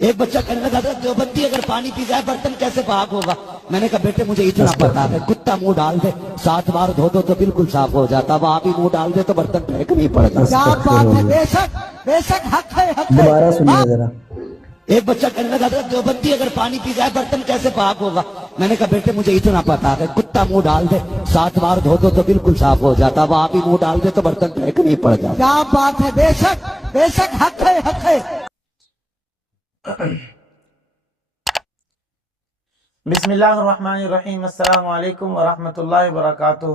ایک بچہ کہنے لگا حضرت دیوبندی اگر پانی پی جائے برتن کیسے پاک ہوگا؟ میں نے کہا بیٹے مجھے اتنا پتا ہے، کتا منہ ڈال دے 7 بار دھو دو تو بالکل صاف ہو جاتا، اب آپ ہی منہ ڈال دے تو برتن پھینک نہیں پڑ جاتا۔ کیا بات ہے، بے شک حق ہے، حق ہے۔ دوبارہ سنیے ذرا۔ ایک بچہ کہنے لگا حضرت دیوبندی اگر پانی پی جائے برتن کیسے پاک ہوگا؟ میں نے کہا بیٹے مجھے اتنا پتا ہے، کتا منہ ڈال دے 7 بار دھو دو تو بالکل صاف ہو جاتا، اب آپ ہی منہ ڈال دے تو برتن پھینک نہیں پڑ جاتا۔ کیا بات ہے، بے شک حق ہے، حق ہے۔ بسم اللہ الرحمن الرحیم۔ السلام علیکم ورحمۃ اللہ وبرکاتہ۔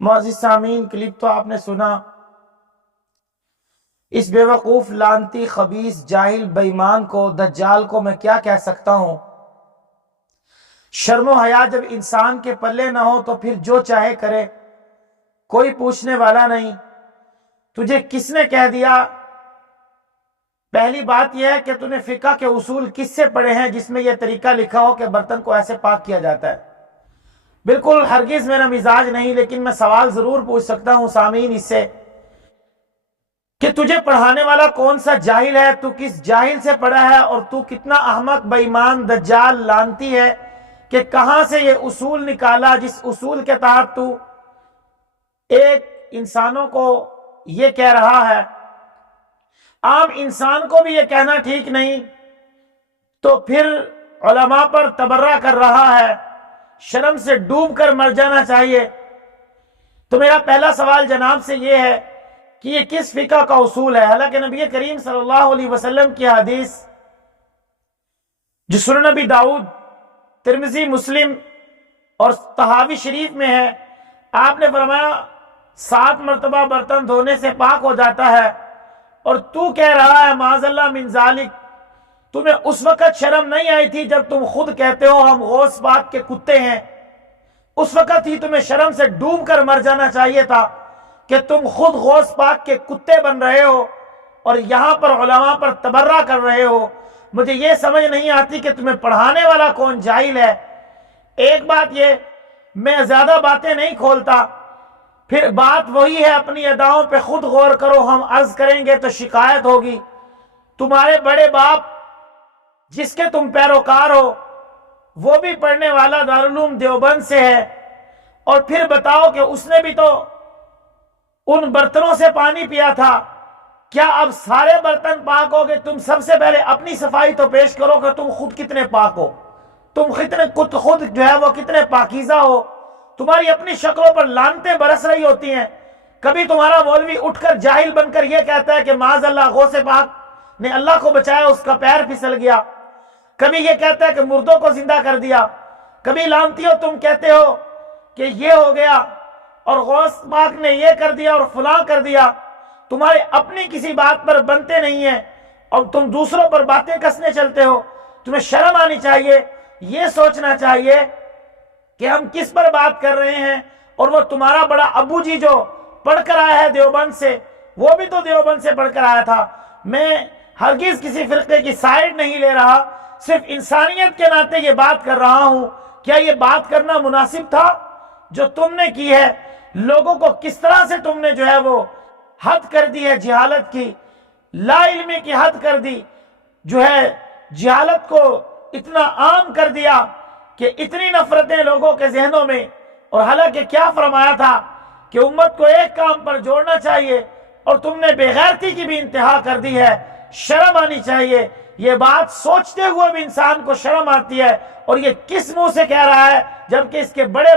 معزز سامعین، کلپ تو آپ نے سنا۔ اس بے وقوف لعنتی خبیث جاہل بے ایمان کو، دجال کو میں کیا کہہ سکتا ہوں؟ شرم و حیا جب انسان کے پلے نہ ہو تو پھر جو چاہے کرے، کوئی پوچھنے والا نہیں۔ تجھے کس نے کہہ دیا؟ پہلی بات یہ ہے کہ تو نے فقہ کے اصول کس سے پڑھے ہیں جس میں یہ طریقہ لکھا ہو کہ برتن کو ایسے پاک کیا جاتا ہے؟ بالکل ہرگز میرا مزاج نہیں، لیکن میں سوال ضرور پوچھ سکتا ہوں سامعین اس سے کہ تجھے پڑھانے والا کون سا جاہل ہے، تو کس جاہل سے پڑھا ہے، اور تو کتنا احمق بے ایمان دجال لعنتی ہے کہ کہاں سے یہ اصول نکالا جس اصول کے تحت تو ایک انسانوں کو یہ کہہ رہا ہے۔ عام انسان کو بھی یہ کہنا ٹھیک نہیں، تو پھر علماء پر تبرہ کر رہا ہے۔ شرم سے ڈوب کر مر جانا چاہیے۔ تو میرا پہلا سوال جناب سے یہ ہے کہ یہ کس فقہ کا اصول ہے؟ حالانکہ نبی کریم صلی اللہ علیہ وسلم کی حدیث جو سنن نبی داؤد، ترمذی، مسلم اور طحاوی شریف میں ہے، آپ نے فرمایا 7 مرتبہ برتن دھونے سے پاک ہو جاتا ہے، اور تو کہہ رہا ہے معاذ اللہ من ذالک۔ تمہیں اس وقت شرم نہیں آئی تھی جب تم خود کہتے ہو ہم غوث پاک کے کتے ہیں؟ اس وقت ہی تمہیں شرم سے ڈوب کر مر جانا چاہیے تھا کہ تم خود غوث پاک کے کتے بن رہے ہو اور یہاں پر علماء پر تبرہ کر رہے ہو۔ مجھے یہ سمجھ نہیں آتی کہ تمہیں پڑھانے والا کون جاہل ہے۔ ایک بات یہ، میں زیادہ باتیں نہیں کھولتا، پھر بات وہی ہے، اپنی اداؤں پہ خود غور کرو، ہم عرض کریں گے تو شکایت ہوگی۔ تمہارے بڑے باپ جس کے تم پیروکار ہو وہ بھی پڑھنے والا دارالعلوم دیوبند سے ہے، اور پھر بتاؤ کہ اس نے بھی تو ان برتنوں سے پانی پیا تھا۔ کیا اب سارے برتن پاک ہو گئے؟ تم سب سے پہلے اپنی صفائی تو پیش کرو کہ تم خود کتنے پاک ہو، تم خود جو ہے وہ کتنے پاکیزہ ہو۔ تمہاری اپنی شکلوں پر لعنتیں برس رہی ہوتی ہیں۔ کبھی تمہارا مولوی اٹھ کر جاہل بن کر یہ کہتا ہے کہ معاذ اللہ غوث پاک نے اللہ کو بچایا، اس کا پیر پھسل گیا۔ کبھی یہ کہتا ہے کہ مردوں کو زندہ کر دیا۔ کبھی لعنتی ہو تم کہتے ہو کہ یہ ہو گیا اور غوث پاک نے یہ کر دیا اور فلاں کر دیا۔ تمہارے اپنی کسی بات پر بنتے نہیں ہیں اور تم دوسروں پر باتیں کسنے چلتے ہو۔ تمہیں شرم آنی چاہیے، یہ سوچنا چاہیے کہ ہم کس پر بات کر رہے ہیں۔ اور وہ تمہارا بڑا ابو جی جو پڑھ کر آیا ہے دیوبند سے، وہ بھی تو دیوبند سے پڑھ کر آیا تھا۔ میں ہرگز کسی فرقے کی سائیڈ نہیں لے رہا، صرف انسانیت کے ناطے یہ بات کر رہا ہوں۔ کیا یہ بات کرنا مناسب تھا جو تم نے کی ہے؟ لوگوں کو کس طرح سے تم نے جو ہے وہ حد کر دی ہے جہالت کی، لا علمی کی حد کر دی، جو ہے جہالت کو اتنا عام کر دیا کہ اتنی نفرتیں لوگوں کے ذہنوں میں۔ اور حالانکہ کیا فرمایا تھا کہ امت کو ایک کام پر جوڑنا چاہیے، اور تم نے بے غیرتی کی بھی انتہا کر دی ہے۔ شرم آنی چاہیے۔ یہ بات سوچتے ہوئے بھی انسان کو شرم آتی ہے، اور یہ کس منہ سے کہہ رہا ہے جبکہ اس کے بڑے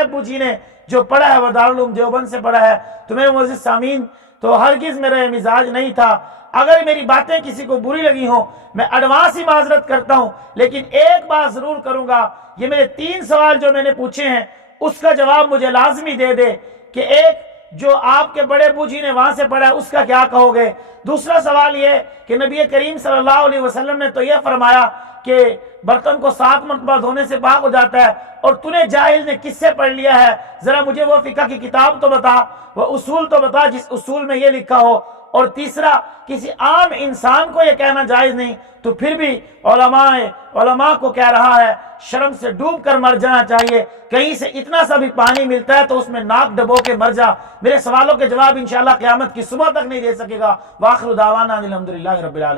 ابو جی نے جو پڑھا ہے وہ دارالعلوم دیوبند سے پڑھا ہے۔ تو میرے معزز سامعین، تو ہرگز میرا یہ مزاج نہیں تھا۔ اگر میری باتیں کسی کو بری لگی ہوں میں ایڈوانس ہی معذرت کرتا ہوں، لیکن ایک بات ضرور کروں گا، یہ میرے 3 سوال جو میں نے پوچھے ہیں اس کا جواب مجھے لازمی دے دے کہ ایک جو آپ کے بڑے ابو جی نے وہاں سے پڑھا ہے اس کا کیا کہو گے؟ دوسرا سوال یہ کہ نبی کریم صلی اللہ علیہ وسلم نے تو یہ فرمایا کہ برتن کو 7 مرتبہ دھونے سے پاک ہو جاتا ہے، اور تو نے جاہل نے کس سے پڑھ لیا ہے؟ ذرا مجھے وہ فقہ کی کتاب تو بتا، وہ اصول تو بتا جس اصول میں یہ لکھا ہو۔ اور تیسرا، کسی عام انسان کو یہ کہنا جائز نہیں، تو پھر بھی علماء کو کہہ رہا ہے شرم سے ڈوب کر مر جانا چاہیے۔ کہیں سے اتنا سا بھی پانی ملتا ہے تو اس میں ناک ڈبو کے مر جا۔ میرے سوالوں کے جواب انشاءاللہ قیامت کی صبح تک نہیں دے سکے گا۔ وآخر دعوانا الحمدللہ رب العالمین۔